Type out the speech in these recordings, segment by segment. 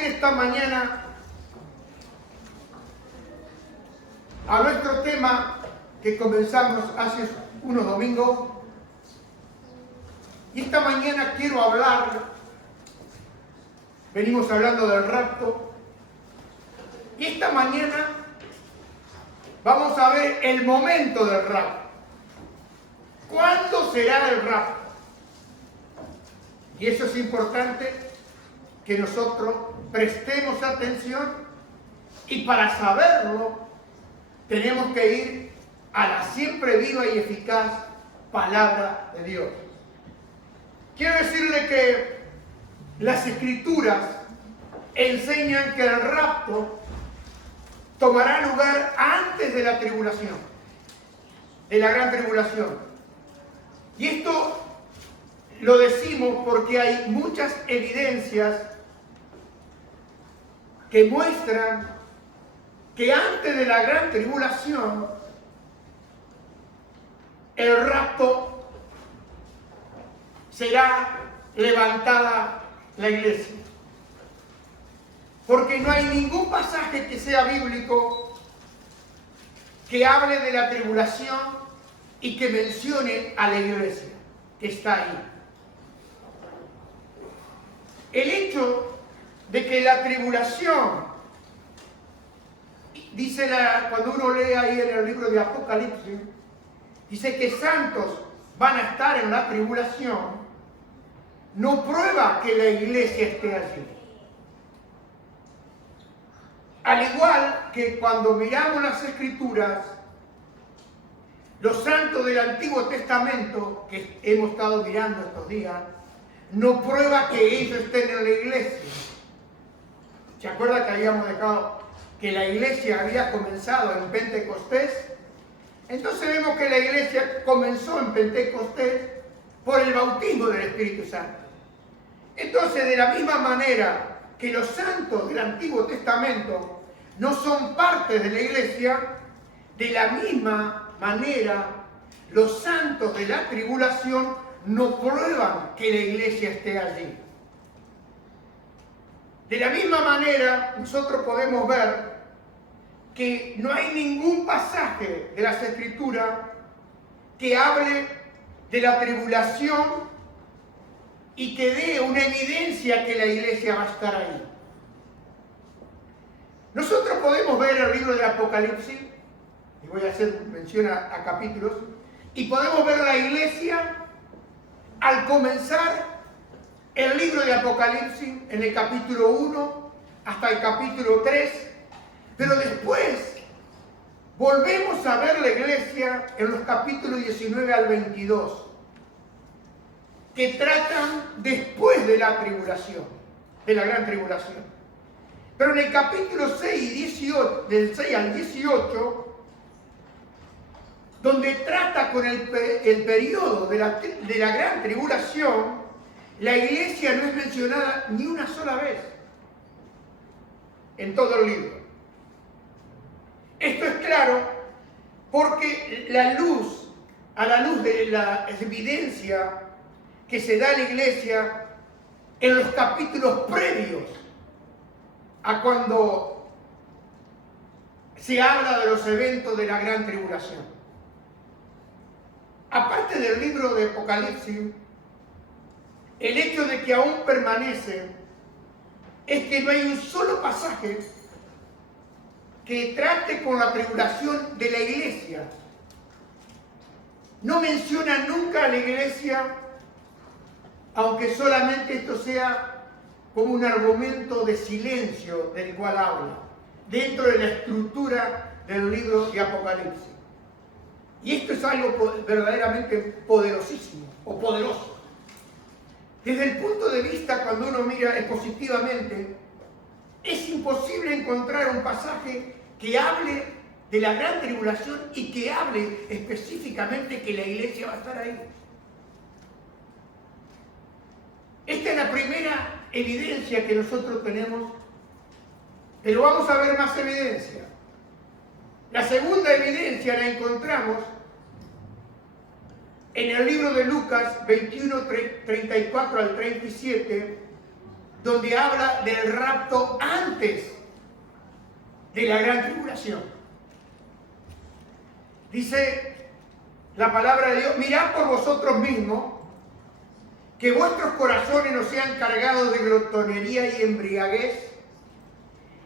ir esta mañana a nuestro tema que comenzamos hace unos domingos. Y esta mañana quiero hablar, venimos hablando del rapto, y esta mañana vamos a ver el momento del rapto. ¿Cuándo será el rapto? Y eso es importante que nosotros prestemos atención, y para saberlo tenemos que ir a la siempre viva y eficaz palabra de Dios. Quiero decirle que las Escrituras enseñan que el rapto tomará lugar antes de la tribulación, de la gran tribulación. Y esto lo decimos porque hay muchas evidencias que muestran que antes de la gran tribulación el rapto será levantada la iglesia. Porque no hay ningún pasaje que sea bíblico que hable de la tribulación y que mencione a la iglesia que está ahí. El hecho de que la tribulación, dice cuando uno lee ahí en el libro de Apocalipsis, dice que santos van a estar en la tribulación, no prueba que la iglesia esté allí. Al igual que cuando miramos las Escrituras, los santos del Antiguo Testamento, que hemos estado mirando estos días, no prueba que ellos estén en la iglesia. ¿Se acuerda que habíamos dejado que la iglesia había comenzado en Pentecostés? Entonces vemos que la iglesia comenzó en Pentecostés por el bautismo del Espíritu Santo. Entonces, de la misma manera que los santos del Antiguo Testamento no son parte de la iglesia, de la misma manera los santos de la tribulación no prueban que la iglesia esté allí. De la misma manera, nosotros podemos ver que no hay ningún pasaje de las Escrituras que hable de la tribulación y que dé una evidencia que la iglesia va a estar ahí. Nosotros podemos ver el libro de Apocalipsis, y voy a hacer mención a capítulos, y podemos ver la iglesia al comenzar el libro de Apocalipsis en el capítulo 1 hasta el capítulo 3, pero después volvemos a ver la iglesia en los capítulos 19 al 22, que tratan después de la tribulación, de la gran tribulación. Pero en el capítulo 6 y 18, del 6 al 18, donde trata con el periodo de la gran tribulación, la iglesia no es mencionada ni una sola vez en todo el libro. Esto es claro porque a la luz de la evidencia que se da a la iglesia en los capítulos previos a cuando se habla de los eventos de la gran tribulación. Aparte del libro de Apocalipsis, el hecho de que aún permanece es que no hay un solo pasaje que trate con la tribulación de la iglesia. No menciona nunca a la iglesia, aunque solamente esto sea como un argumento de silencio del cual habla, dentro de la estructura del libro de Apocalipsis. Y esto es algo verdaderamente poderosísimo, o poderoso. Desde el punto de vista, cuando uno mira expositivamente, es imposible encontrar un pasaje que hable de la gran tribulación y que hable específicamente que la iglesia va a estar ahí. Esta es la primera evidencia que nosotros tenemos, pero vamos a ver más evidencia. La segunda evidencia la encontramos en el libro de Lucas 21, 34 al 37, donde habla del rapto antes de la gran tribulación. Dice la palabra de Dios: mirad por vosotros mismos, que vuestros corazones no sean cargados de glotonería y embriaguez,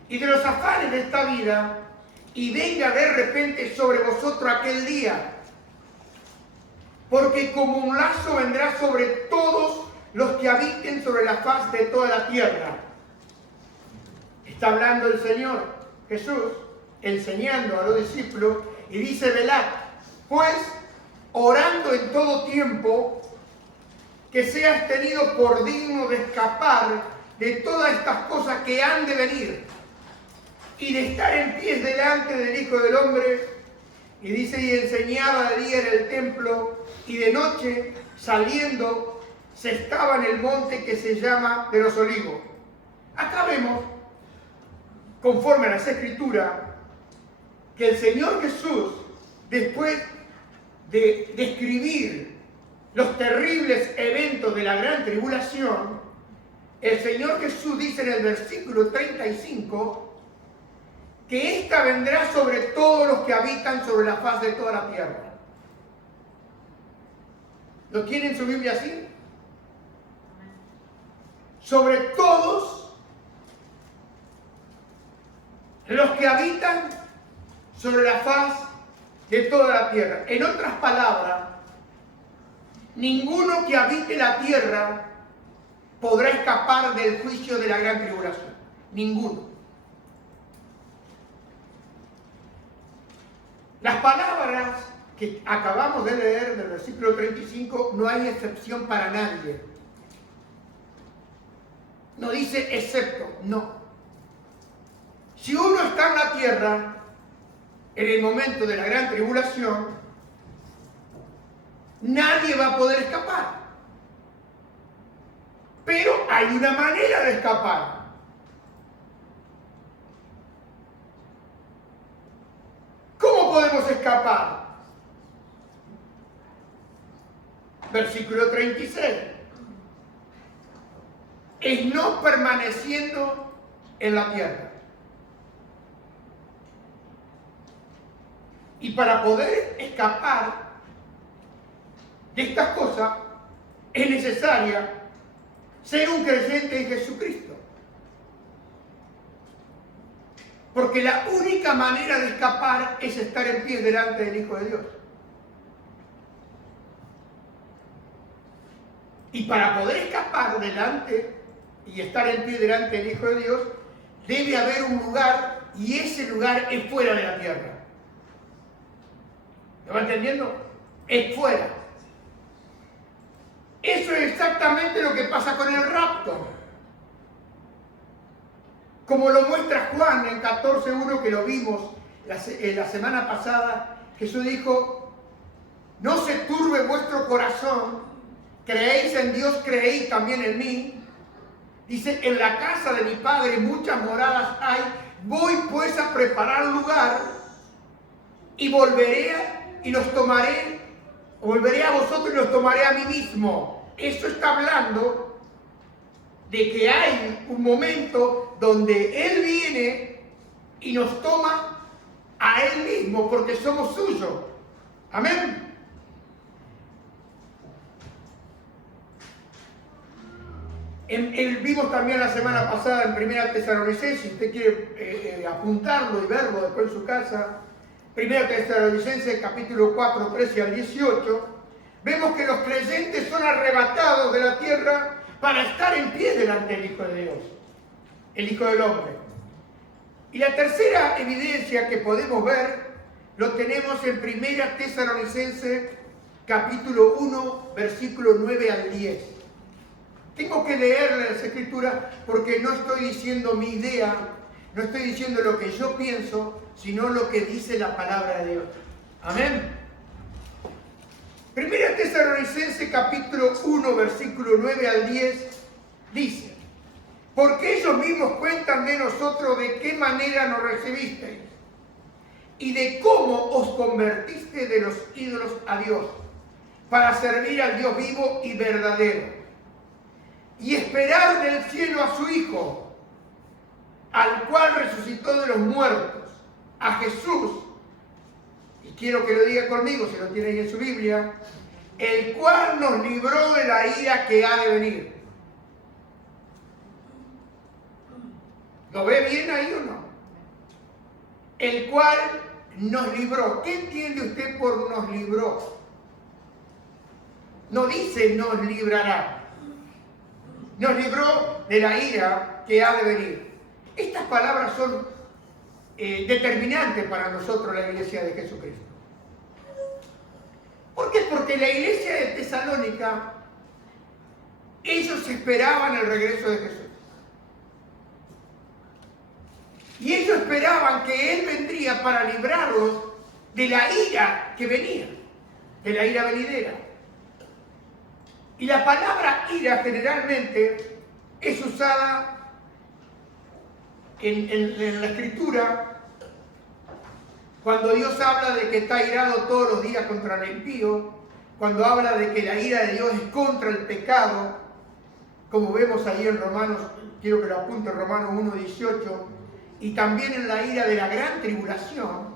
y de los afanes de esta vida, y venga de repente sobre vosotros aquel día, porque como un lazo vendrá sobre todos los que habiten sobre la faz de toda la tierra. Está hablando el Señor Jesús, enseñando a los discípulos, y dice: velad, pues, orando en todo tiempo, que seas tenido por digno de escapar de todas estas cosas que han de venir, y de estar en pie delante del Hijo del Hombre. Y dice: y enseñaba de día en el templo, y de noche, saliendo, se estaba en el monte que se llama de los Olivos. Acá vemos, conforme a las Escrituras, que el Señor Jesús, después de describir los terribles eventos de la gran tribulación, el Señor Jesús dice en el versículo 35 que ésta vendrá sobre todos los que habitan sobre la faz de toda la tierra. ¿Lo tiene en su Biblia así? Sobre todos los que habitan sobre la faz de toda la tierra. En otras palabras, ninguno que habite la tierra podrá escapar del juicio de la gran tribulación. Ninguno. Las palabras que acabamos de leer del versículo 35, no hay excepción para nadie. No dice excepto, no. Si uno está en la tierra, en el momento de la gran tribulación, nadie va a poder escapar. Pero hay una manera de escapar. ¿Cómo podemos escapar? Versículo 36. Es no permaneciendo en la tierra. Y para poder escapar de estas cosas, es necesaria ser un creyente en Jesucristo. Porque la única manera de escapar es estar en pie delante del Hijo de Dios. Y para poder escapar delante y estar en pie delante del Hijo de Dios, debe haber un lugar, y ese lugar es fuera de la tierra. ¿Lo va entendiendo? Es fuera. Eso es exactamente lo que pasa con el rapto. Como lo muestra Juan en 14:1, que lo vimos la semana pasada. Jesús dijo: no se turbe vuestro corazón, creéis en Dios, creéis también en mí. Dice: en la casa de mi Padre muchas moradas hay, voy pues a preparar lugar, y volveré y los tomaré, volveré a vosotros y los tomaré a mí mismo. Eso está hablando de que hay un momento donde Él viene y nos toma a Él mismo, porque somos suyos. Amén. Vimos también la semana pasada en 1 Tesalonicenses, si usted quiere apuntarlo y verlo después en su casa, 1 Tesalonicenses capítulo 4, 13 al 18, vemos que los creyentes son arrebatados de la tierra para estar en pie delante del Hijo de Dios, el Hijo del Hombre. Y la tercera evidencia que podemos ver, lo tenemos en 1 Tesalonicenses capítulo 1, versículo 9 al 10. Tengo que leerle las Escrituras porque no estoy diciendo mi idea, no estoy diciendo lo que yo pienso, sino lo que dice la palabra de Dios. Amén. 1 Tesalonicenses capítulo 1, versículo 9 al 10, dice: porque ellos mismos cuentan de nosotros de qué manera nos recibisteis y de cómo os convertiste de los ídolos a Dios, para servir al Dios vivo y verdadero, y esperar del cielo a su Hijo, al cual resucitó de los muertos, a Jesús, y quiero que lo diga conmigo si lo tiene ahí en su Biblia, el cual nos libró de la ira que ha de venir. ¿Lo ve bien ahí o no? El cual nos libró. ¿Qué entiende usted por nos libró? No dice nos librará. Nos libró de la ira que ha de venir. Estas palabras son determinantes para nosotros, la iglesia de Jesucristo. ¿Por qué? Porque la iglesia de Tesalónica, ellos esperaban el regreso de Jesús. Y ellos esperaban que Él vendría para librarlos de la ira que venía, de la ira venidera. Y la palabra ira generalmente es usada en la Escritura cuando Dios habla de que está irado todos los días contra el impío, cuando habla de que la ira de Dios es contra el pecado, como vemos ahí en Romanos, quiero que lo apunte, Romanos 1:18, y también en la ira de la gran tribulación.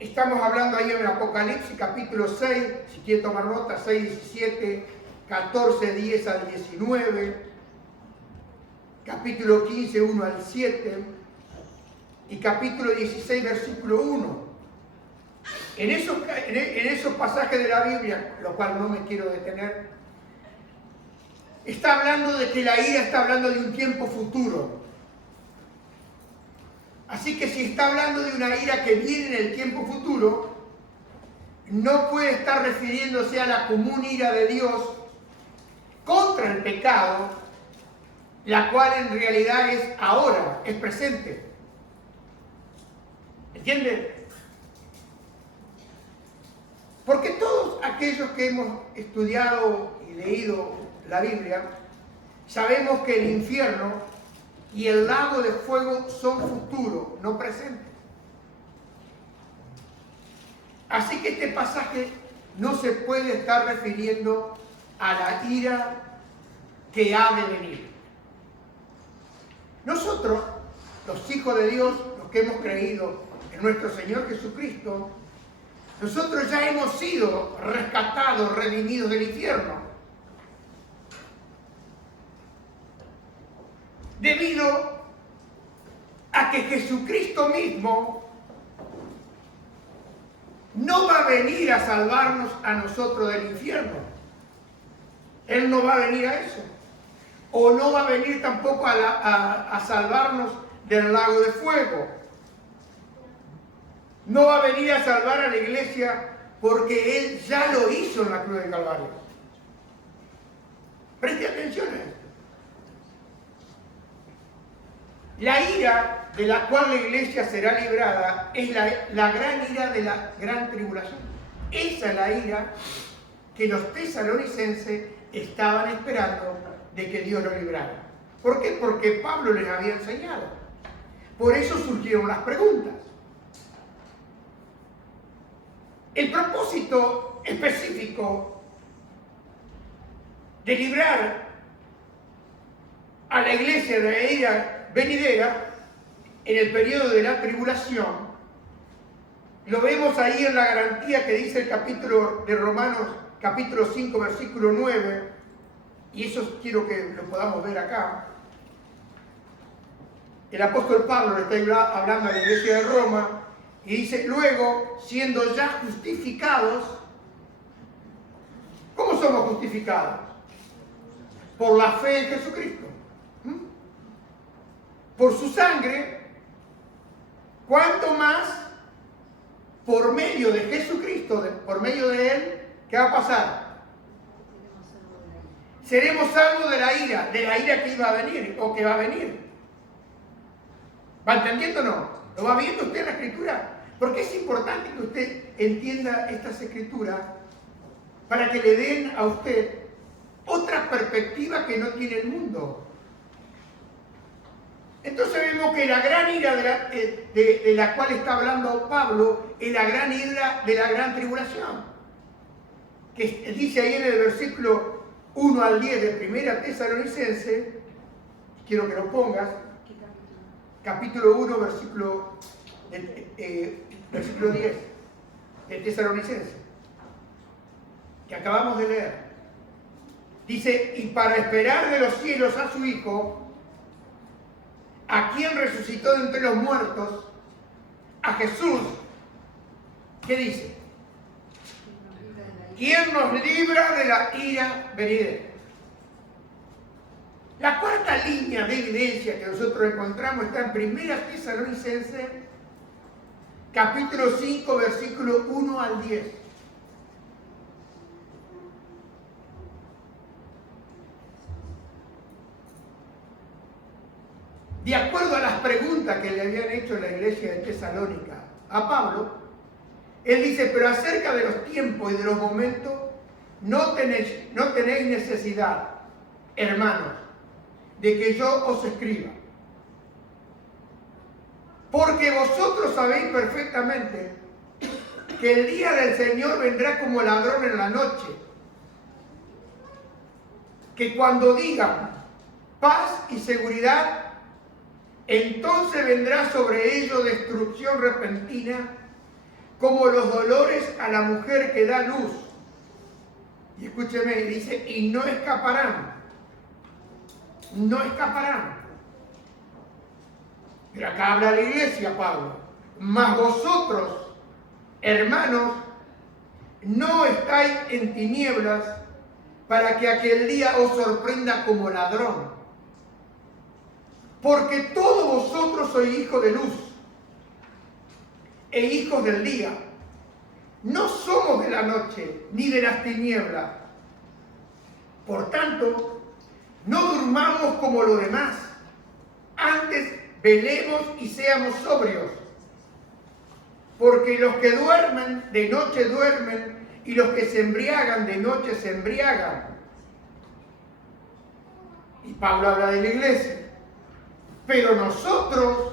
Estamos hablando ahí en el Apocalipsis capítulo 6, si quiere tomar nota, 6, 17, 14, 10 al 19, capítulo 15, 1 al 7, y capítulo 16, versículo 1. En esos pasajes de la Biblia, lo cual no me quiero detener, está hablando de que la ira está hablando de un tiempo futuro. Así que si está hablando de una ira que viene en el tiempo futuro, no puede estar refiriéndose a la común ira de Dios contra el pecado, la cual en realidad es ahora, es presente. ¿Entienden? Porque todos aquellos que hemos estudiado y leído la Biblia, sabemos que el infierno y el lago de fuego son futuros, no presentes. Así que este pasaje no se puede estar refiriendo a la ira que ha de venir. Nosotros, los hijos de Dios, los que hemos creído en nuestro Señor Jesucristo, nosotros ya hemos sido rescatados, redimidos del infierno. Debido a que Jesucristo mismo no va a venir a salvarnos a nosotros del infierno. Él no va a venir a eso. O no va a venir tampoco a salvarnos del lago de fuego. No va a venir a salvar a la iglesia porque Él ya lo hizo en la cruz del Calvario. Preste atención a esto. La ira de la cual la iglesia será librada es la gran ira de la gran tribulación. Esa es la ira que los tesalonicenses estaban esperando de que Dios lo librara. ¿Por qué? Porque Pablo les había enseñado. Por eso surgieron las preguntas. El propósito específico de librar a la iglesia de la ira venidera en el periodo de la tribulación, lo vemos ahí en la garantía que dice el capítulo de Romanos, capítulo 5, versículo 9, y eso quiero que lo podamos ver acá. El apóstol Pablo le está hablando a la iglesia de Roma y dice, luego, siendo ya justificados, ¿cómo somos justificados? Por la fe en Jesucristo. Por su sangre, ¿cuánto más por medio de Jesucristo, por medio de Él, qué va a pasar? Seremos salvos de la ira que iba a venir o que va a venir. ¿Va entendiendo o no? ¿Lo va viendo usted en la Escritura? Porque es importante que usted entienda estas Escrituras para que le den a usted otra perspectiva que no tiene el mundo. Entonces vemos que la gran ira de la cual está hablando Pablo es la gran ira de la gran tribulación. Que dice ahí en el versículo 1 al 10 de Primera Tesalonicense, quiero que lo pongas, capítulo 1, versículo 10 de Tesalonicense, que acabamos de leer. Dice, y para esperar de los cielos a su Hijo, a quien resucitó de entre los muertos, a Jesús, ¿qué dice? ¿Quién nos libra de la ira venidera? La cuarta línea de evidencia que nosotros encontramos está en Primera Tesalonicense, capítulo 5, versículo 1 al 10. De acuerdo a las preguntas que le habían hecho en la iglesia de Tesalónica a Pablo, él dice, pero acerca de los tiempos y de los momentos, no tenéis necesidad, hermanos, de que yo os escriba. Porque vosotros sabéis perfectamente que el día del Señor vendrá como ladrón en la noche. Que cuando digan paz y seguridad, entonces vendrá sobre ellos destrucción repentina, como los dolores a la mujer que da luz. Y escúcheme, dice, y no escaparán. No escaparán. Pero acá habla la iglesia, Pablo. Mas vosotros, hermanos, no estáis en tinieblas para que aquel día os sorprenda como ladrón. Porque todos vosotros sois hijos de luz e hijos del día. No somos de la noche ni de las tinieblas. Por tanto, no durmamos como los demás. Antes velemos y seamos sobrios. Porque los que duermen, de noche duermen, y los que se embriagan, de noche se embriagan. Y Pablo habla de la iglesia. Pero nosotros,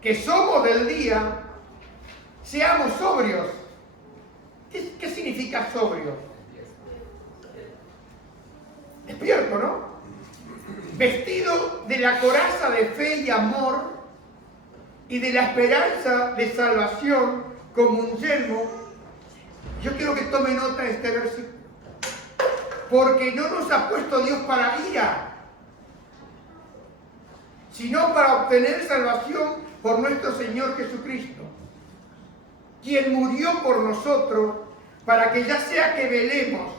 que somos del día, seamos sobrios. ¿Qué significa sobrio? Despierto, ¿no? Vestido de la coraza de fe y amor y de la esperanza de salvación como un yelmo. Yo quiero que tome nota de este versículo. Porque no nos ha puesto Dios para ira, sino para obtener salvación por nuestro Señor Jesucristo, quien murió por nosotros para que ya sea que velemos,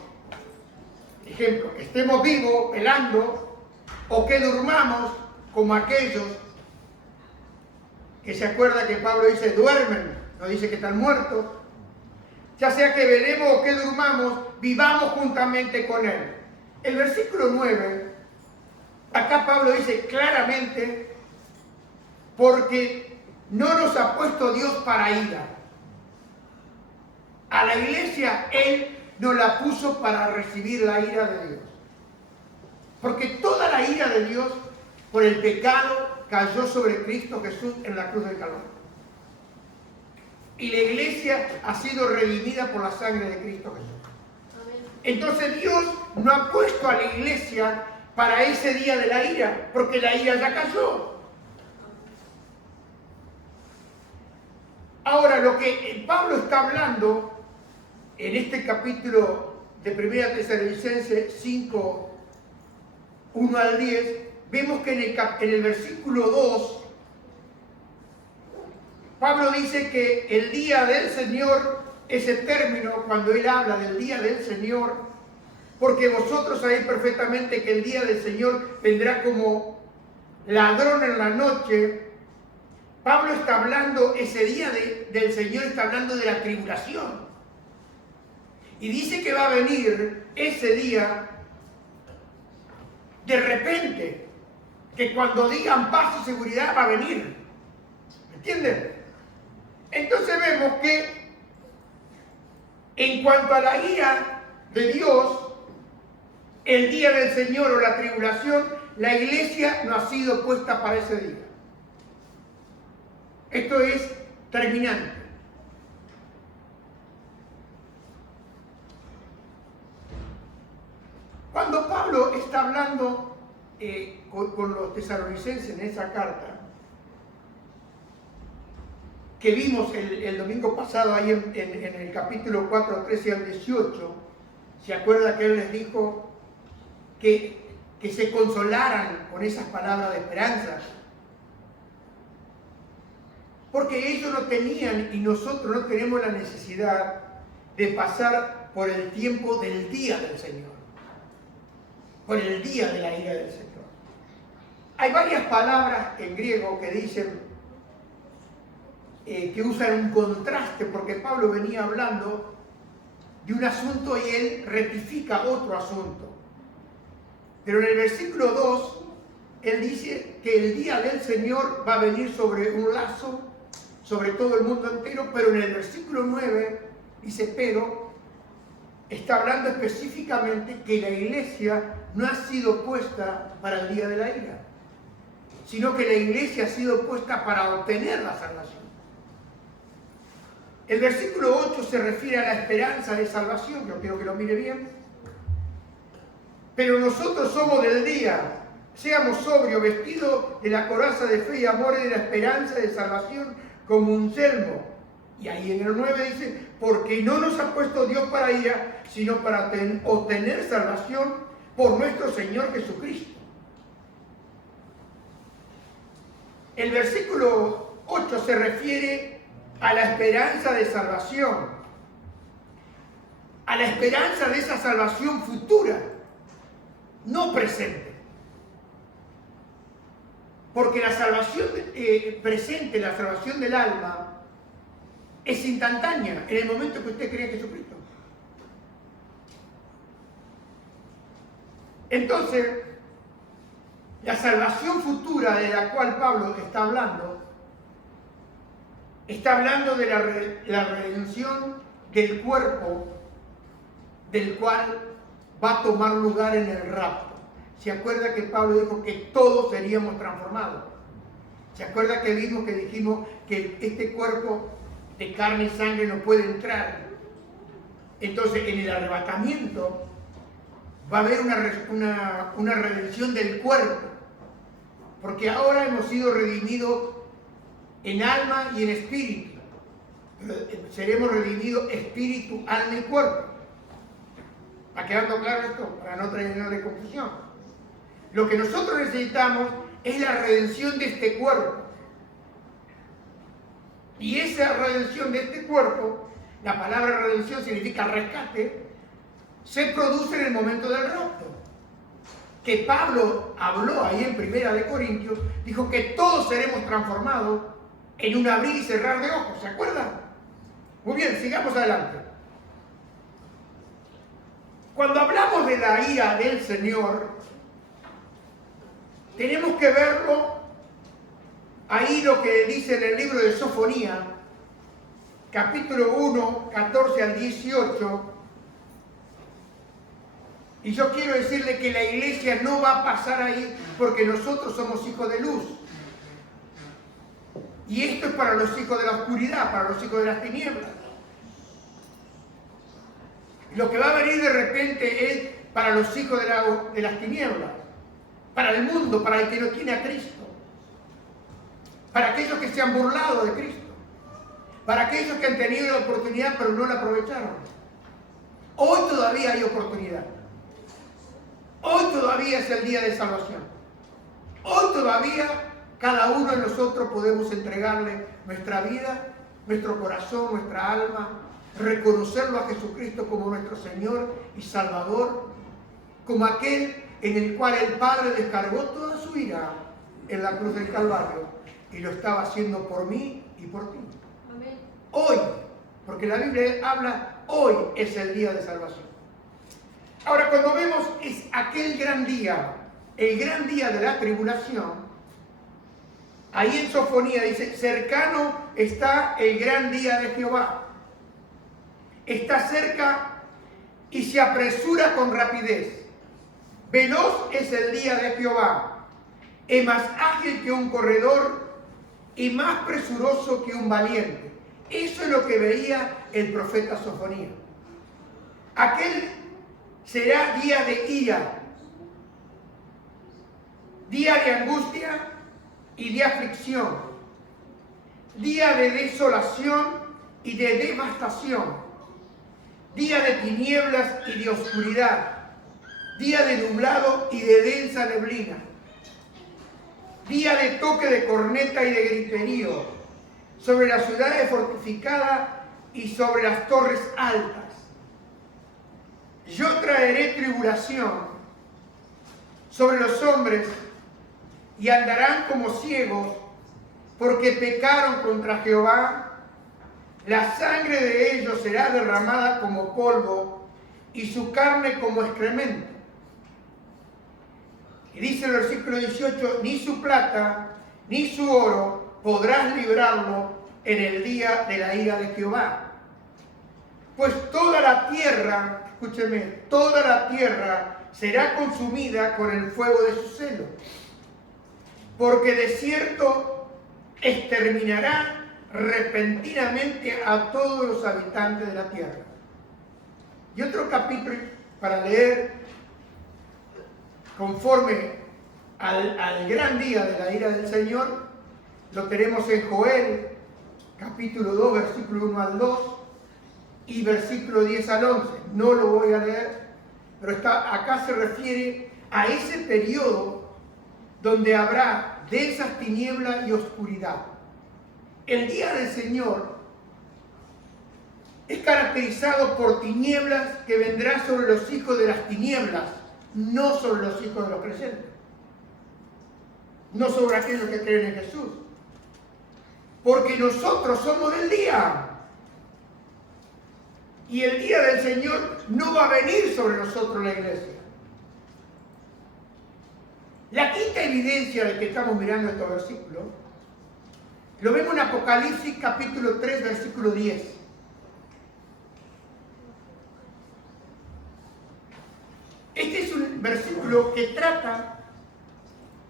ejemplo, que estemos vivos, velando, o que durmamos como aquellos que se acuerda que Pablo dice duermen, no dice que están muertos, ya sea que velemos o que durmamos, vivamos juntamente con Él. El versículo 9, acá Pablo dice claramente, porque no nos ha puesto Dios para ira. A la iglesia Él nos la puso para recibir la ira de Dios. Porque toda la ira de Dios por el pecado cayó sobre Cristo Jesús en la cruz del Calvario. Y la iglesia ha sido redimida por la sangre de Cristo Jesús. Entonces Dios no ha puesto a la iglesia para ese día de la ira, porque la ira ya cayó. Ahora, lo que Pablo está hablando en este capítulo de 1 Tesalonicenses 5, 1 al 10, vemos que en el versículo 2, Pablo dice que el día del Señor, ese término, cuando él habla del día del Señor, porque vosotros sabéis perfectamente que el día del Señor vendrá como ladrón en la noche. Pablo está hablando, ese día del Señor está hablando de la tribulación. Y dice que va a venir ese día de repente, que cuando digan paz y seguridad va a venir. ¿Me entienden? Entonces vemos que en cuanto a la ira de Dios, el día del Señor o la tribulación, la iglesia no ha sido puesta para ese día. Esto es terminante. Cuando Pablo está hablando con los tesalonicenses en esa carta, que vimos el domingo pasado ahí en el capítulo 4, 13 al 18, ¿se acuerda que él les dijo que se consolaran con esas palabras de esperanza? Porque ellos no tenían y nosotros no tenemos la necesidad de pasar por el tiempo del día del Señor, por el día de la ira del Señor. Hay varias palabras en griego que dicen, que usan un contraste, porque Pablo venía hablando de un asunto y él rectifica otro asunto. Pero en el versículo 2, él dice que el día del Señor va a venir sobre un lazo, sobre todo el mundo entero, pero en el versículo 9 dice, pero está hablando específicamente que la iglesia no ha sido puesta para el día de la ira, sino que la iglesia ha sido puesta para obtener la salvación. El versículo 8 se refiere a la esperanza de salvación, yo quiero que lo mire bien. Pero nosotros somos del día, seamos sobrios, vestidos de la coraza de fe y amor y de la esperanza de salvación como un yelmo. Y ahí en el 9 dice, porque no nos ha puesto Dios para ira, sino para obtener salvación por nuestro Señor Jesucristo. El versículo 8 se refiere a la esperanza de salvación, a la esperanza de esa salvación futura, no presente. Porque la salvación presente, la salvación del alma, es instantánea en el momento que usted cree en Jesucristo. Entonces, la salvación futura de la cual Pablo está hablando de la redención del cuerpo del cual va a tomar lugar en el rapto. ¿Se acuerda que Pablo dijo que todos seríamos transformados? ¿Se acuerda que dijimos que este cuerpo de carne y sangre no puede entrar? Entonces, en el arrebatamiento va a haber una redención del cuerpo, porque ahora hemos sido redimidos en alma y en espíritu. Seremos redimidos espíritu, alma y cuerpo. ¿Ha quedado claro esto? Para no traernos confusión. Lo que nosotros necesitamos es la redención de este cuerpo. Y esa redención de este cuerpo, la palabra redención significa rescate, se produce en el momento del rapto. Que Pablo habló ahí en Primera de Corintios, dijo que todos seremos transformados en un abrir y cerrar de ojos, ¿se acuerdan? Muy bien, sigamos adelante. Cuando hablamos de la ira del Señor, tenemos que verlo ahí lo que dice en el libro de Sofonía, capítulo 1, 14 al 18. Y yo quiero decirle que la iglesia no va a pasar ahí porque nosotros somos hijos de luz. Y esto es para los hijos de la oscuridad, para los hijos de las tinieblas. Lo que va a venir de repente es para los hijos de las tinieblas, para el mundo, para el que no tiene a Cristo, para aquellos que se han burlado de Cristo, para aquellos que han tenido la oportunidad pero no la aprovecharon. Hoy todavía hay oportunidad. Hoy todavía es el día de salvación. Hoy todavía cada uno de nosotros podemos entregarle nuestra vida, nuestro corazón, nuestra alma, reconocerlo a Jesucristo como nuestro Señor y Salvador, como aquel en el cual el Padre descargó toda su ira en la cruz del Calvario y lo estaba haciendo por mí y por ti. Amén. Hoy, porque la Biblia habla, hoy es el día de salvación. Ahora, cuando vemos es aquel gran día, el gran día de la tribulación, ahí en Sofonía dice, cercano está el gran día de Jehová. Está cerca y se apresura con rapidez. Veloz es el día de Jehová. Es más ágil que un corredor y más presuroso que un valiente. Eso es lo que veía el profeta Sofonía. Aquel será día de ira, día de angustia y de aflicción, día de desolación y de devastación, día de tinieblas y de oscuridad, día de nublado y de densa neblina, día de toque de corneta y de griterío, sobre las ciudades fortificadas y sobre las torres altas. Yo traeré tribulación sobre los hombres y andarán como ciegos porque pecaron contra Jehová. La sangre de ellos será derramada como polvo y su carne como excremento. Y dice el versículo 18, ni su plata ni su oro podrás librarlo en el día de la ira de Jehová. Pues toda la tierra, escúcheme, toda la tierra será consumida con el fuego de su celo. Porque de cierto exterminará repentinamente a todos los habitantes de la tierra. Y otro capítulo para leer conforme al gran día de la ira del Señor, lo tenemos en Joel, capítulo 2, versículo 1 al 2 y versículo 10 al 11. No lo voy a leer, pero acá se refiere a ese periodo donde habrá densas tinieblas y oscuridad. El día del Señor es caracterizado por tinieblas que vendrán sobre los hijos de las tinieblas, no sobre los hijos de los creyentes, no sobre aquellos que creen en Jesús. Porque nosotros somos del día. Y el día del Señor no va a venir sobre nosotros la iglesia. La quinta evidencia de que estamos mirando estos versículos lo vemos en Apocalipsis capítulo 3, versículo 10. Este es un versículo que trata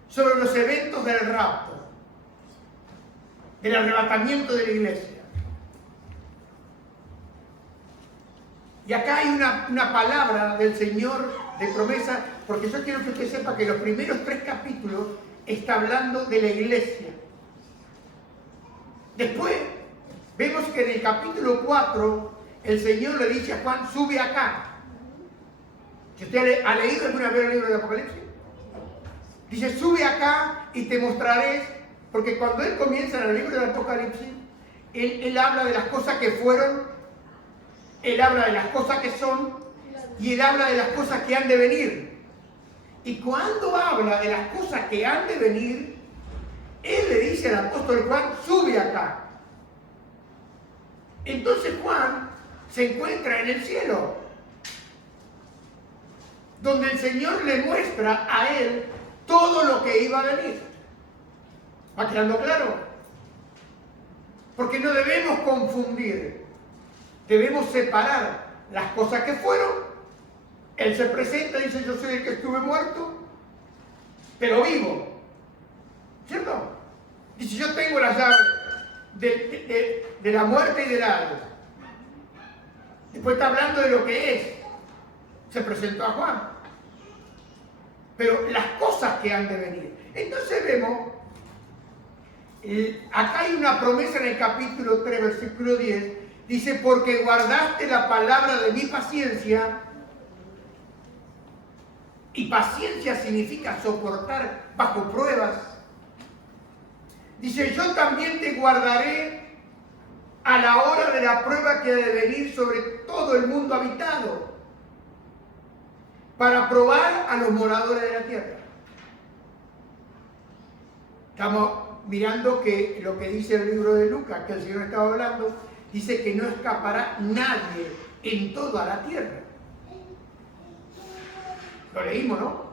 sobre los eventos del rapto, del arrebatamiento de la iglesia. Y acá hay una palabra del Señor de promesa, porque yo quiero que usted sepa que los primeros 3 capítulos está hablando de la iglesia. Después vemos que en el capítulo 4 el Señor le dice a Juan, sube acá. Si usted ha leído alguna vez el libro de Apocalipsis, dice, sube acá y te mostraré, porque cuando él comienza en el libro de Apocalipsis, él habla de las cosas que fueron, él habla de las cosas que son, y él habla de las cosas que han de venir. Y cuando habla de las cosas que han de venir, él le dice al apóstol Juan, sube acá. Entonces Juan se encuentra en el cielo, donde el Señor le muestra a él todo lo que iba a venir. ¿Va quedando claro? Porque no debemos confundir, debemos separar las cosas que fueron. Él se presenta y dice, yo soy el que estuve muerto, pero vivo. ¿Cierto? Dice, yo tengo las llaves de la muerte y del Hades. Después está hablando de lo que es. Se presentó a Juan. Pero las cosas que han de venir. Entonces vemos, acá hay una promesa en el capítulo 3, versículo 10. Dice, porque guardaste la palabra de mi paciencia. Y paciencia significa soportar bajo pruebas. Dice, yo también te guardaré a la hora de la prueba que ha de venir sobre todo el mundo habitado, para probar a los moradores de la tierra. Estamos mirando que lo que dice el libro de Lucas, que el Señor estaba hablando, dice que no escapará nadie en toda la tierra. Lo leímos, ¿no?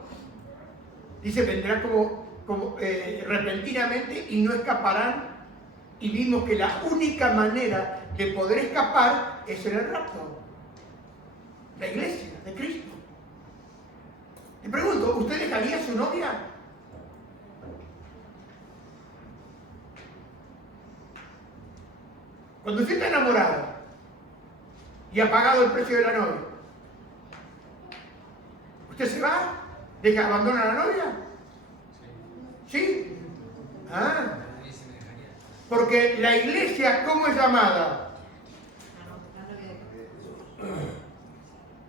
Dice, vendrá como repentinamente y no escaparán. Y vimos que la única manera de poder escapar es en el rapto. La iglesia de Cristo. Le pregunto, ¿usted dejaría a su novia? Cuando usted está enamorado y ha pagado el precio de la novia, ¿Usted se va? ¿Deja, abandona a la novia? ¿Sí? Ah. Porque la iglesia, ¿cómo es llamada?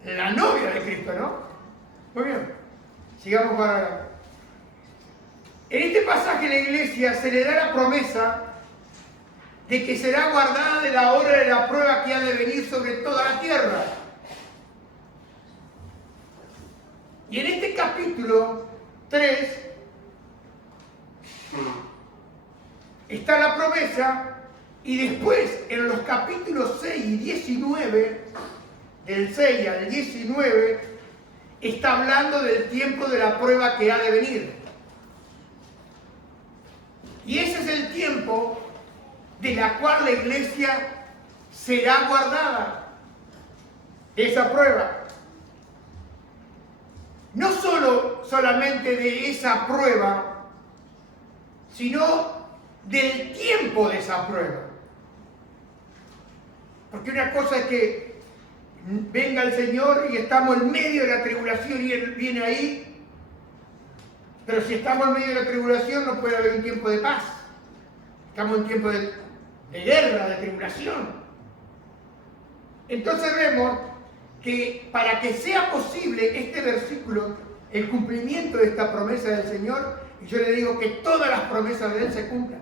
La novia de Cristo, ¿no? Muy bien. Sigamos para acá. En este pasaje la iglesia se le da la promesa de que será guardada de la hora de la prueba que ha de venir sobre toda la tierra. Y en este capítulo 3 está la promesa, y después en los capítulos 6 y 19, del 6 al 19, está hablando del tiempo de la prueba que ha de venir. Y ese es el tiempo de la cual la iglesia será guardada, esa prueba. No solamente de esa prueba, sino del tiempo de esa prueba. Porque una cosa es que venga el Señor y estamos en medio de la tribulación y Él viene ahí, pero si estamos en medio de la tribulación no puede haber un tiempo de paz. Estamos en tiempo de guerra, de tribulación. Entonces vemos que para que sea posible este versículo, el cumplimiento de esta promesa del Señor, y yo le digo que todas las promesas de Él se cumplan.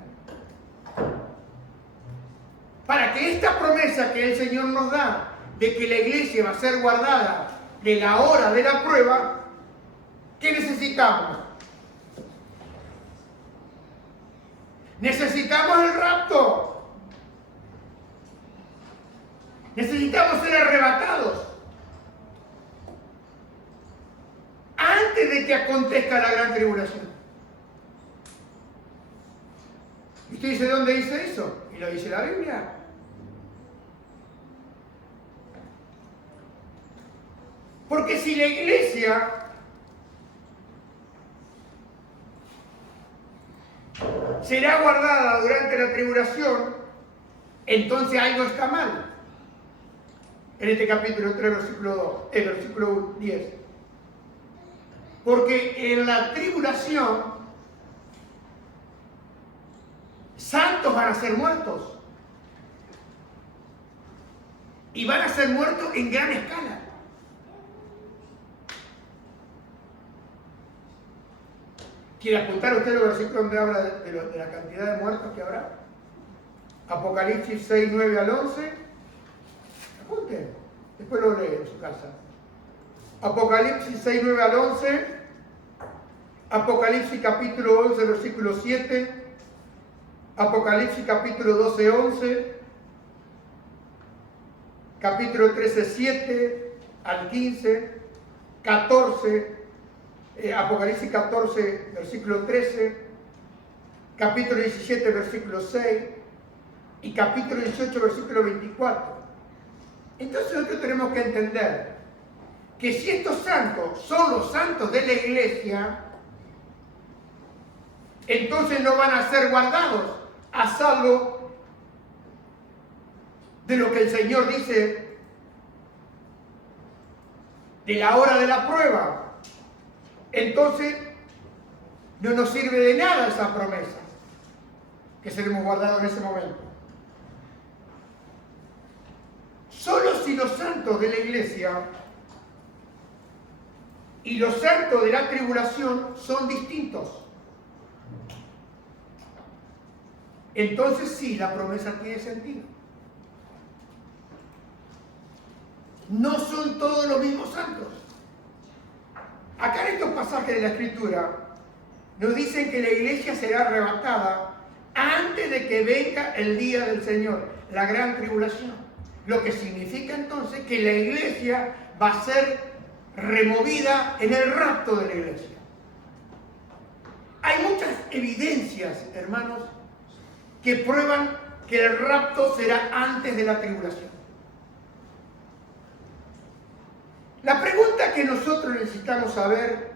Para que esta promesa que el Señor nos da, de que la iglesia va a ser guardada de la hora de la prueba, ¿qué necesitamos? Necesitamos el rapto. Necesitamos ser arrebatados antes de que acontezca la gran tribulación. ¿Y usted dice dónde dice eso? Y lo dice la Biblia. Porque si la iglesia será guardada durante la tribulación, entonces algo está mal. En este capítulo 3, versículo 10. Porque en la tribulación, santos van a ser muertos. Y van a ser muertos en gran escala. ¿Quiere apuntar usted los versículos donde habla de la cantidad de muertos que habrá? Apocalipsis 6, 9 al 11. Apunte, después lo lee en su casa. Apocalipsis 6, 9 al 11. Apocalipsis capítulo 11, versículo 7. Apocalipsis capítulo 12, 11. Capítulo 13, 7 al 15. 14. Apocalipsis 14, versículo 13, capítulo 17, versículo 6 y capítulo 18, versículo 24. Entonces nosotros tenemos que entender que si estos santos son los santos de la iglesia, entonces no van a ser guardados a salvo de lo que el Señor dice de la hora de la prueba. Entonces, no nos sirve de nada esa promesa que seremos guardados en ese momento. Solo si los santos de la iglesia y los santos de la tribulación son distintos, entonces sí, la promesa tiene sentido. No son todos los mismos santos. Acá en estos pasajes de la Escritura nos dicen que la iglesia será arrebatada antes de que venga el día del Señor, la gran tribulación. Lo que significa entonces que la iglesia va a ser removida en el rapto de la iglesia. Hay muchas evidencias, hermanos, que prueban que el rapto será antes de la tribulación. La pregunta que nosotros necesitamos saber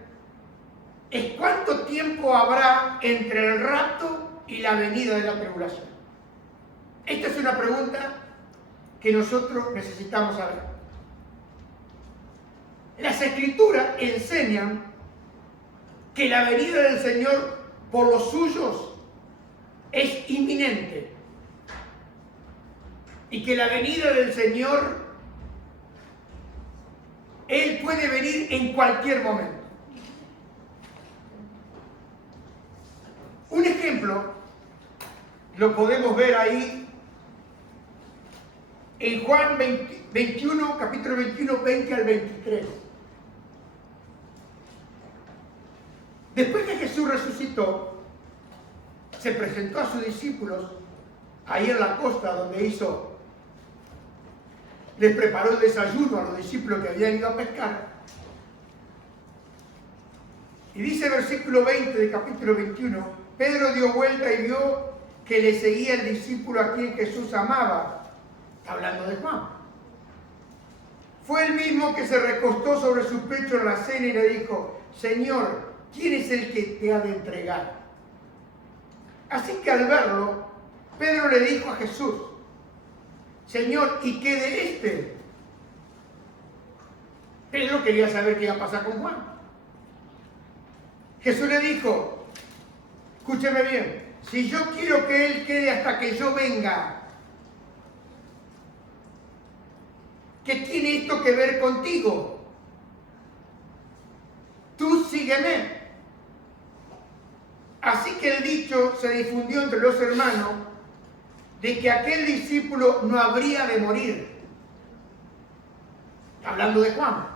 es cuánto tiempo habrá entre el rapto y la venida de la tribulación. Esta es una pregunta que nosotros necesitamos saber. Las Escrituras enseñan que la venida del Señor por los suyos es inminente y que la venida del Señor, Él puede venir en cualquier momento. Un ejemplo lo podemos ver ahí en Juan 21, capítulo 21, 20 al 23. Después que Jesús resucitó, se presentó a sus discípulos ahí en la costa donde les preparó el desayuno a los discípulos que habían ido a pescar. Y dice el versículo 20 del capítulo 21, Pedro dio vuelta y vio que le seguía el discípulo a quien Jesús amaba, hablando de Juan. Fue el mismo que se recostó sobre su pecho en la cena y le dijo, Señor, ¿quién es el que te ha de entregar? Así que al verlo, Pedro le dijo a Jesús, Señor, ¿y qué de este? Pedro quería saber qué iba a pasar con Juan. Jesús le dijo, escúcheme bien, si yo quiero que él quede hasta que yo venga, ¿qué tiene esto que ver contigo? Tú sígueme. Así que el dicho se difundió entre los hermanos de que aquel discípulo no habría de morir. Hablando de Juan.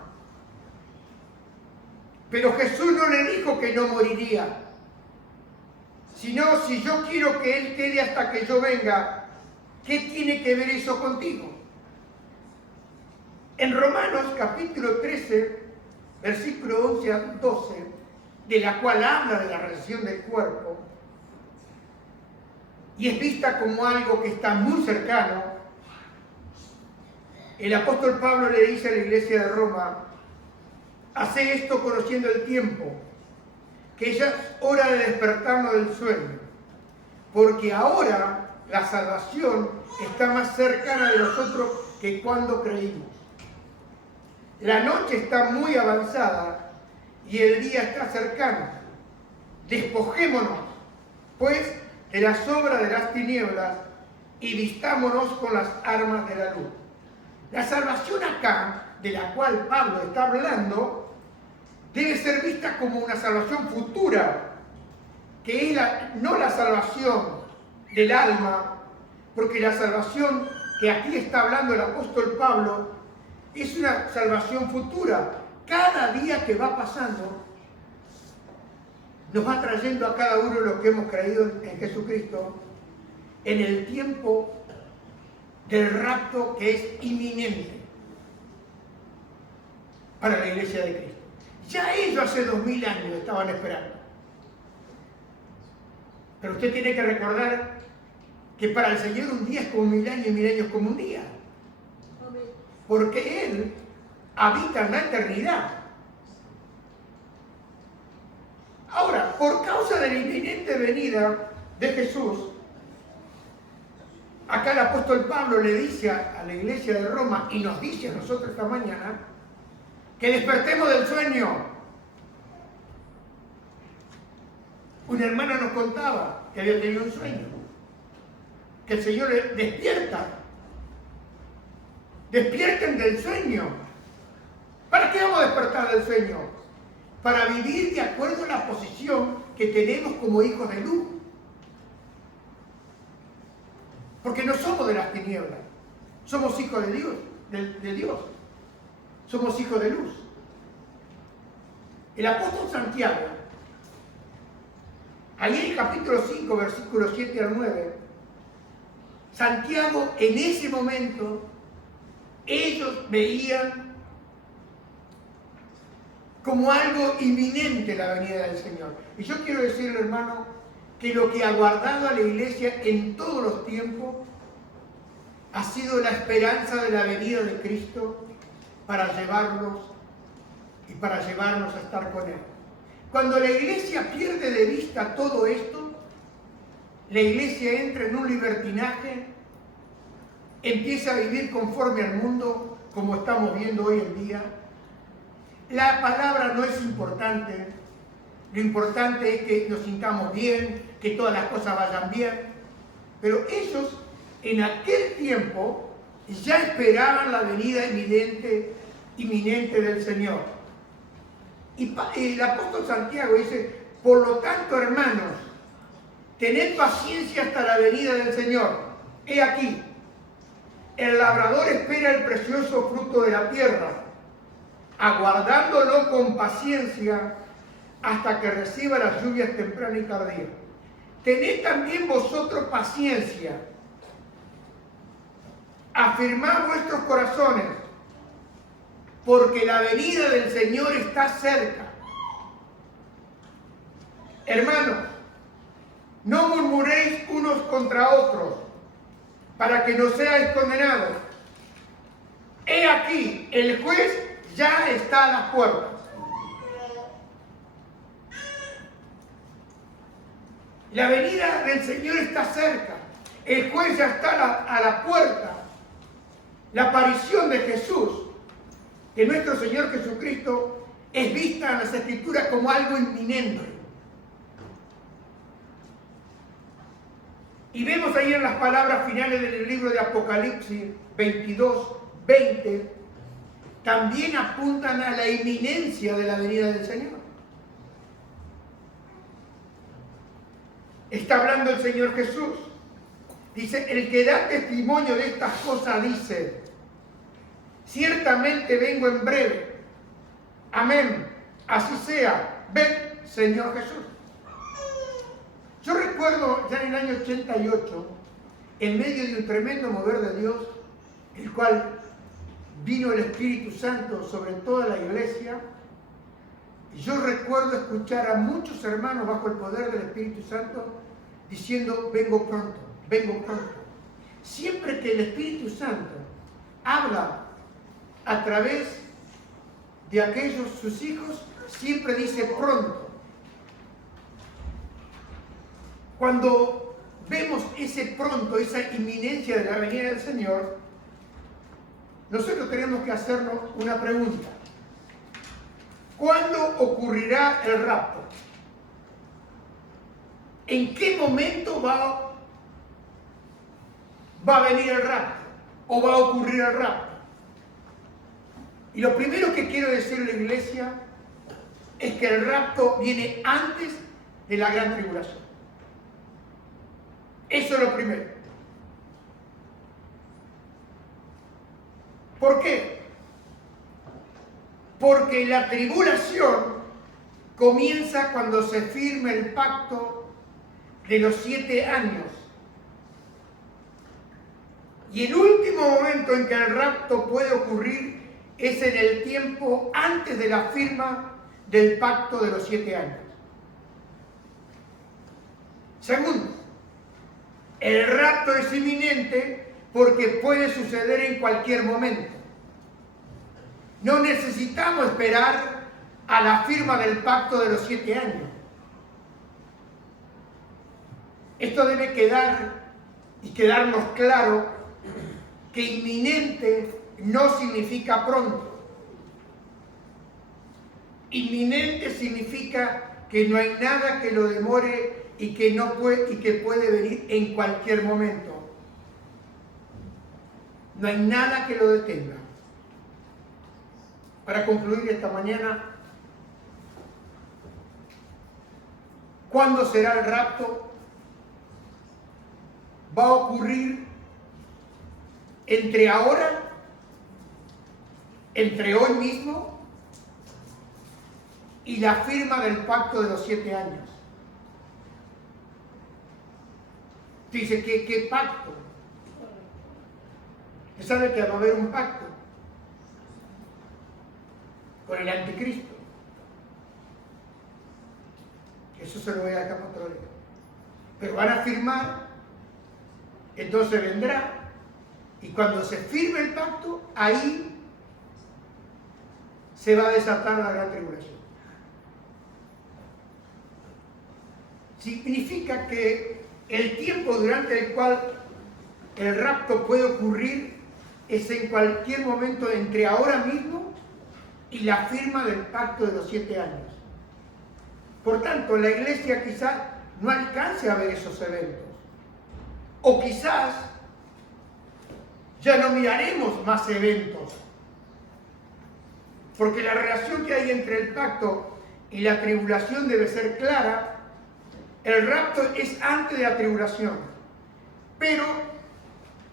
Pero Jesús no le dijo que no moriría, sino si yo quiero que él quede hasta que yo venga, ¿qué tiene que ver eso contigo? En Romanos capítulo 13, versículo 11 a 12, de la cual habla de la relación del cuerpo, y es vista como algo que está muy cercano, el apóstol Pablo le dice a la iglesia de Roma, haced esto conociendo el tiempo, que ya es hora de despertarnos del sueño, porque ahora la salvación está más cercana de nosotros que cuando creímos. La noche está muy avanzada y el día está cercano. Despojémonos, pues, de las obras de las tinieblas y vistámonos con las armas de la luz. La salvación acá, de la cual Pablo está hablando, debe ser vista como una salvación futura, que es no la salvación del alma, porque la salvación que aquí está hablando el apóstol Pablo es una salvación futura. Cada día que va pasando nos va trayendo a cada uno de los que hemos creído en Jesucristo en el tiempo del rapto que es inminente para la iglesia de Cristo. Ya ellos hace 2000 años estaban esperando. Pero usted tiene que recordar que para el Señor un día es como 1000 años y 1000 años como un día. Porque Él habita en la eternidad. Ahora, por causa de la inminente venida de Jesús, acá el apóstol Pablo le dice a la iglesia de Roma, y nos dice a nosotros esta mañana, que despertemos del sueño. Un hermano nos contaba que había tenido un sueño, que el Señor le despierta. Despierten del sueño. ¿Para qué vamos a despertar del sueño? Para vivir de acuerdo a la posición que tenemos como hijos de luz. Porque no somos de las tinieblas, somos hijos de Dios, de Dios. Somos hijos de luz. El apóstol Santiago, ahí en el capítulo 5, versículos 7 al 9, Santiago en ese momento, ellos veían como algo inminente la venida del Señor. Y yo quiero decirle, hermano, que lo que ha guardado a la iglesia en todos los tiempos ha sido la esperanza de la venida de Cristo para llevarnos y para llevarnos a estar con Él. Cuando la iglesia pierde de vista todo esto, la iglesia entra en un libertinaje, empieza a vivir conforme al mundo, como estamos viendo hoy en día, La palabra no es importante. Lo importante es que nos sintamos bien, que todas las cosas vayan bien. Pero ellos en aquel tiempo ya esperaban la venida inminente del Señor. Y el apóstol Santiago dice, por lo tanto, hermanos, tened paciencia hasta la venida del Señor. He aquí, el labrador espera el precioso fruto de la tierra, aguardándolo con paciencia hasta que reciba las lluvias tempranas y tardías. Tened también vosotros paciencia, afirmad vuestros corazones, porque la venida del Señor está cerca. Hermanos, no murmuréis unos contra otros, para que no seáis condenados. He aquí, el juez ya está a las puertas. La venida del Señor está cerca. El juez ya está a la puerta. La aparición de Jesús, de nuestro Señor Jesucristo, es vista en las Escrituras como algo inminente. Y vemos ahí en las palabras finales del libro de Apocalipsis 22, 20, también apuntan a la inminencia de la venida del Señor. Está hablando el Señor Jesús. Dice, el que da testimonio de estas cosas dice, ciertamente vengo en breve. Amén. Así sea. Ven, Señor Jesús. Yo recuerdo ya en el año 88, en medio de un tremendo mover de Dios, el cual vino el Espíritu Santo sobre toda la iglesia, y yo recuerdo escuchar a muchos hermanos bajo el poder del Espíritu Santo diciendo, vengo pronto, vengo pronto. Siempre que el Espíritu Santo habla a través de aquellos sus hijos, siempre dice pronto. Cuando vemos ese pronto, esa inminencia de la venida del Señor, nosotros tenemos que hacernos una pregunta. ¿Cuándo ocurrirá el rapto? ¿En qué momento va a venir el rapto? ¿O va a ocurrir el rapto? Y lo primero que quiero decirle a la iglesia es que el rapto viene antes de la gran tribulación. Eso es lo primero. ¿Por qué? Porque la tribulación comienza cuando se firme el pacto de los 7 años. Y el último momento en que el rapto puede ocurrir es en el tiempo antes de la firma del pacto de los 7 años. Segundo, el rapto es inminente porque puede suceder en cualquier momento. No necesitamos esperar a la firma del pacto de los 7 años. Esto debe quedarnos claro que inminente no significa pronto. Inminente significa que no hay nada que lo demore y que puede venir en cualquier momento. No hay nada que lo detenga. Para concluir esta mañana, ¿cuándo será el rapto? Va a ocurrir entre ahora, entre hoy mismo y la firma del pacto de los 7 años. Dice, ¿qué pacto? Usted sabe que va a haber un pacto con el anticristo. Eso se lo voy a dejar para otro día. Pero van a firmar, entonces vendrá, y cuando se firme el pacto, ahí se va a desatar la gran tribulación. Significa que el tiempo durante el cual el rapto puede ocurrir es en cualquier momento entre ahora mismo y la firma del pacto de los 7 años. Por tanto, la iglesia quizás no alcance a ver esos eventos. O quizás ya no miraremos más eventos. Porque la relación que hay entre el pacto y la tribulación debe ser clara. El rapto es antes de la tribulación. Pero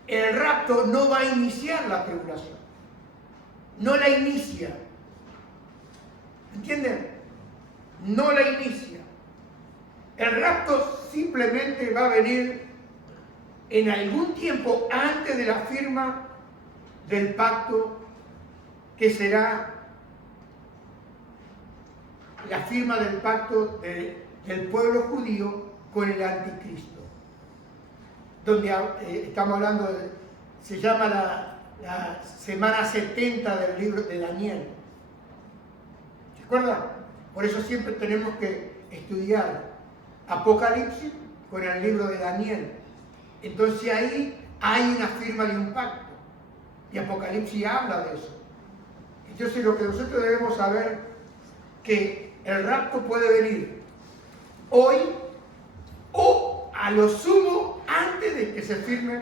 el rapto no va a iniciar la tribulación. No la inicia. ¿Entienden? No la inicia. El rapto simplemente va a venir en algún tiempo antes de la firma del pacto, que será la firma del pacto del pueblo judío con el anticristo. Donde estamos hablando, se llama la semana 70 del libro de Daniel. ¿Se acuerdan? Por eso siempre tenemos que estudiar Apocalipsis con el libro de Daniel. Entonces ahí hay una firma de un pacto. Y Apocalipsis habla de eso. Entonces lo que nosotros debemos saber, que el rapto puede venir hoy o a lo sumo antes de que se firme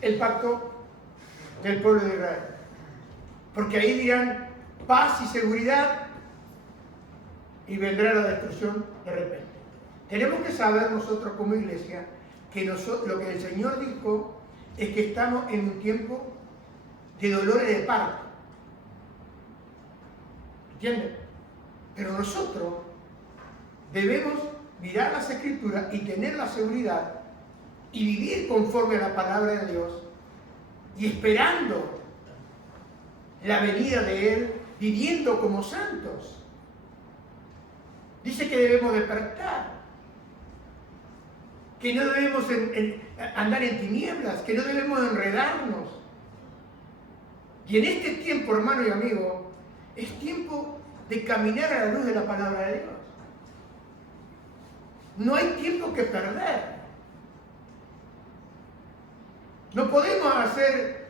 el pacto del pueblo de Israel. Porque ahí dirán paz y seguridad y vendrá la destrucción de repente. Tenemos que saber nosotros como iglesia que lo que el Señor dijo es que estamos en un tiempo de dolores de parto. ¿Entienden? Pero nosotros debemos mirar las Escrituras y tener la seguridad y vivir conforme a la palabra de Dios y esperando la venida de Él, viviendo como santos. Dice que debemos despertar, que no debemos andar en tinieblas, que no debemos enredarnos. Y en este tiempo, hermano y amigo, es tiempo de caminar a la luz de la palabra de Dios. No hay tiempo que perder. No podemos hacer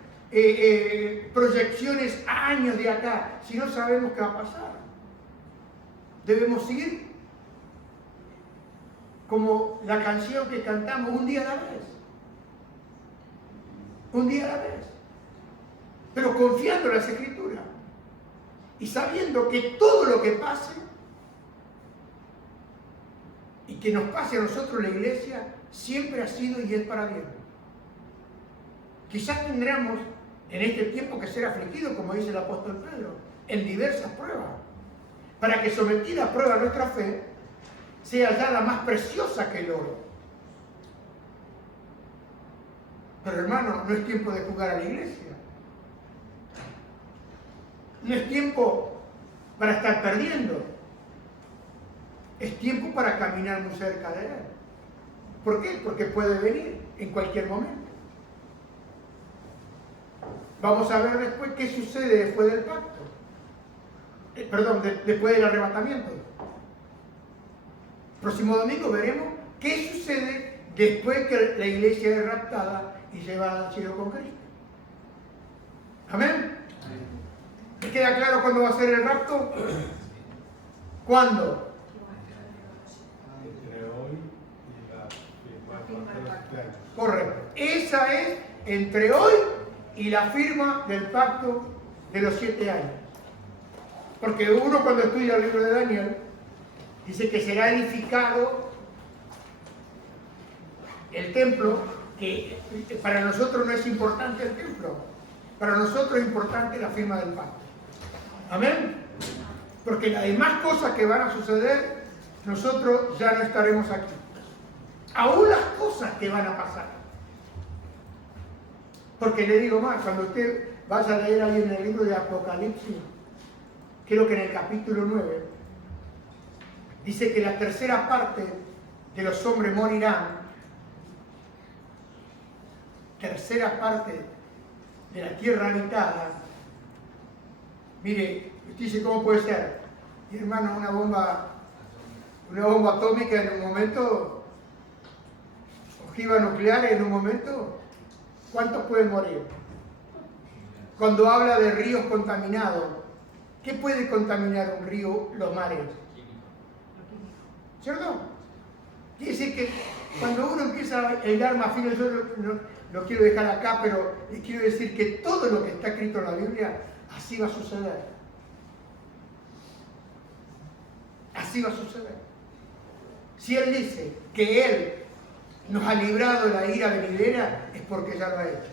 proyecciones años de acá si no sabemos qué va a pasar. Debemos ir como la canción que cantamos, un día a la vez. Un día a la vez. Pero confiando en las Escrituras y sabiendo que todo lo que pase y que nos pase a nosotros, la iglesia, siempre ha sido y es para bien. Quizás tendremos en este tiempo que ser afligidos, como dice el apóstol Pedro, en diversas pruebas, para que sometida a prueba nuestra fe sea ya la más preciosa que el oro. Pero hermano, no es tiempo de jugar a la iglesia. No es tiempo para estar perdiendo. Es tiempo para caminar muy cerca de Él. ¿Por qué? Porque puede venir en cualquier momento. Vamos a ver después qué sucede después del pacto. Después del arrebatamiento. Próximo domingo veremos qué sucede después que la iglesia es raptada y llevada al cielo con Cristo. Amén. ¿Me queda claro cuándo va a ser el rapto? ¿Cuándo? Entre hoy y la firma. Correcto. Esa es entre hoy y la firma del pacto de los 7 años. Porque uno cuando estudia el libro de Daniel dice que será edificado el templo, que para nosotros no es importante el templo, para nosotros es importante la firma del pacto. Amén. Porque las demás cosas que van a suceder, nosotros ya no estaremos aquí. Aún las cosas que van a pasar. Porque le digo más, cuando usted vaya a leer ahí en el libro de Apocalipsis, creo que en el capítulo 9, dice que la tercera parte de los hombres morirán. Tercera parte de la tierra habitada. Mire, usted dice, ¿cómo puede ser? Y hermano, una bomba atómica en un momento, ojiva nuclear en un momento, ¿cuántos pueden morir? cuando habla de ríos contaminados. ¿Qué puede contaminar un río? Los mares. ¿Cierto? Quiere decir que cuando uno empieza a hilar más fino, yo no quiero dejar acá, pero les quiero decir que todo lo que está escrito en la Biblia, así va a suceder. Así va a suceder. Si Él dice que Él nos ha librado de la ira venidera, es porque ya lo ha hecho.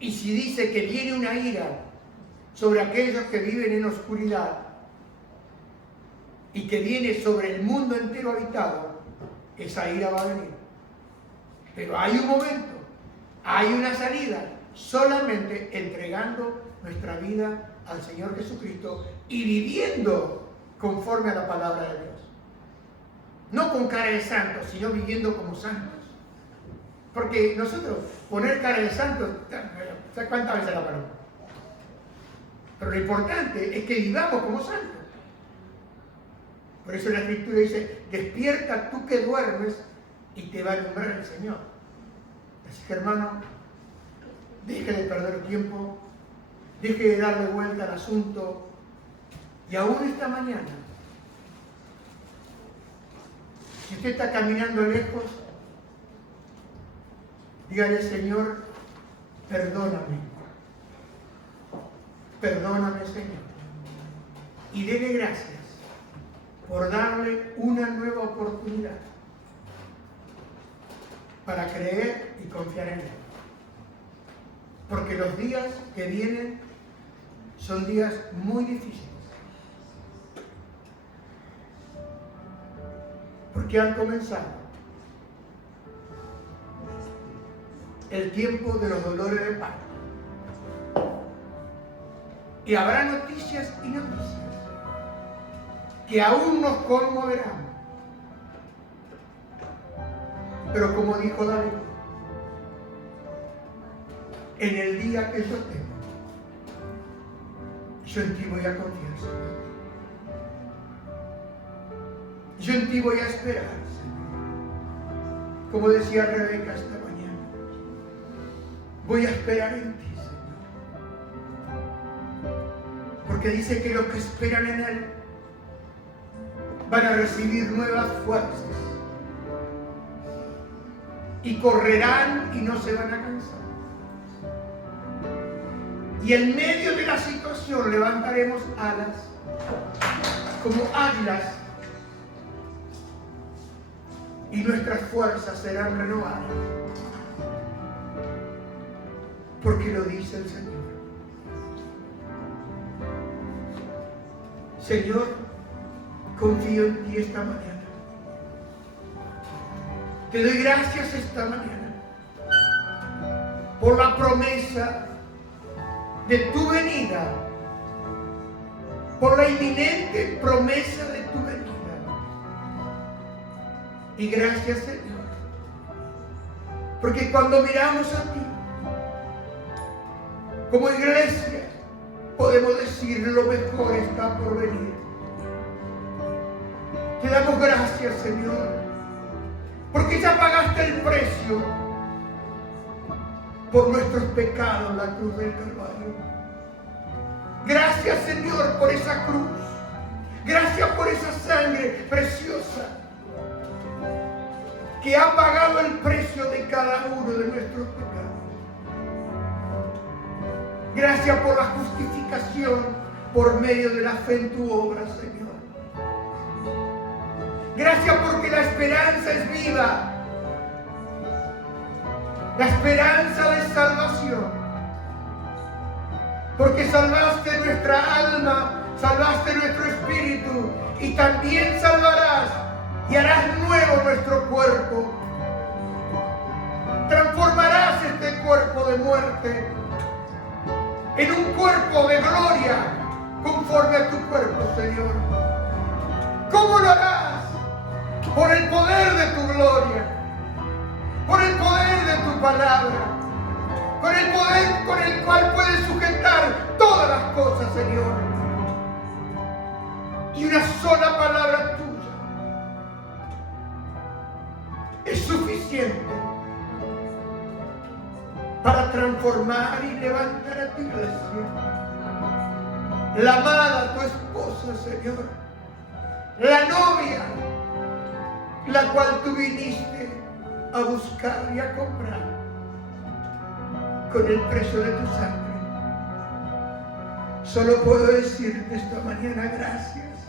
Y si dice que viene una ira sobre aquellos que viven en oscuridad y que viene sobre el mundo entero habitado, esa ira va a venir. Pero hay un momento, hay una salida, solamente entregando nuestra vida al Señor Jesucristo y viviendo conforme a la palabra de Dios. No con cara de santos, sino viviendo como santos. Porque nosotros, poner cara de santos, ¿sabes cuántas veces la paramos? Pero lo importante es que vivamos como santos. Por eso la Escritura dice, despierta tú que duermes y te va a alumbrar el Señor. Así que hermano, deje de perder tiempo, deje de darle vuelta al asunto. Y aún esta mañana, si usted está caminando lejos, dígale, Señor, perdóname. Perdóname, Señor. Y dele gracias por darle una nueva oportunidad para creer y confiar en Él. Porque los días que vienen son días muy difíciles. Porque han comenzado el tiempo de los dolores de parto. Y habrá noticias y noticias que aún nos conmoverán. Pero como dijo David, en el día que yo tengo, yo en ti voy a confiar, Señor. Yo en ti voy a esperar, Señor. Como decía Rebeca esta mañana, voy a esperar en ti, Señor. Porque dice que los que esperan en Él van a recibir nuevas fuerzas y correrán y no se van a cansar. Y en medio de la situación levantaremos alas como águilas y nuestras fuerzas serán renovadas. Porque lo dice el Señor. Señor, confío en ti esta mañana. Te doy gracias esta mañana por la promesa de tu venida, por la inminente promesa de tu venida. Y gracias, Señor, porque cuando miramos a ti, como iglesia, podemos decir lo mejor está por venir. Te damos gracias, Señor, porque ya pagaste el precio por nuestros pecados, la cruz del Calvario. Gracias, Señor, por esa cruz. Gracias por esa sangre preciosa que ha pagado el precio de cada uno de nuestros pecados. Gracias por la justificación por medio de la fe en tu obra, Señor. Gracias porque la esperanza es viva. La esperanza de salvación. Porque salvaste nuestra alma, salvaste nuestro espíritu y también salvarás y harás nuevo nuestro cuerpo. Transformarás este cuerpo de muerte en un cuerpo de gloria conforme a tu cuerpo, Señor. ¿Cómo lo harás? Por el poder de tu gloria, por el poder de tu palabra, con el poder con el cual puedes sujetar todas las cosas, Señor. Y una sola palabra tuya es suficiente para para transformar y levantar a tu iglesia. La amada, tu esposa, Señor. La novia, la cual tú viniste a buscar y a comprar con el precio de tu sangre. Solo puedo decirte esta mañana gracias.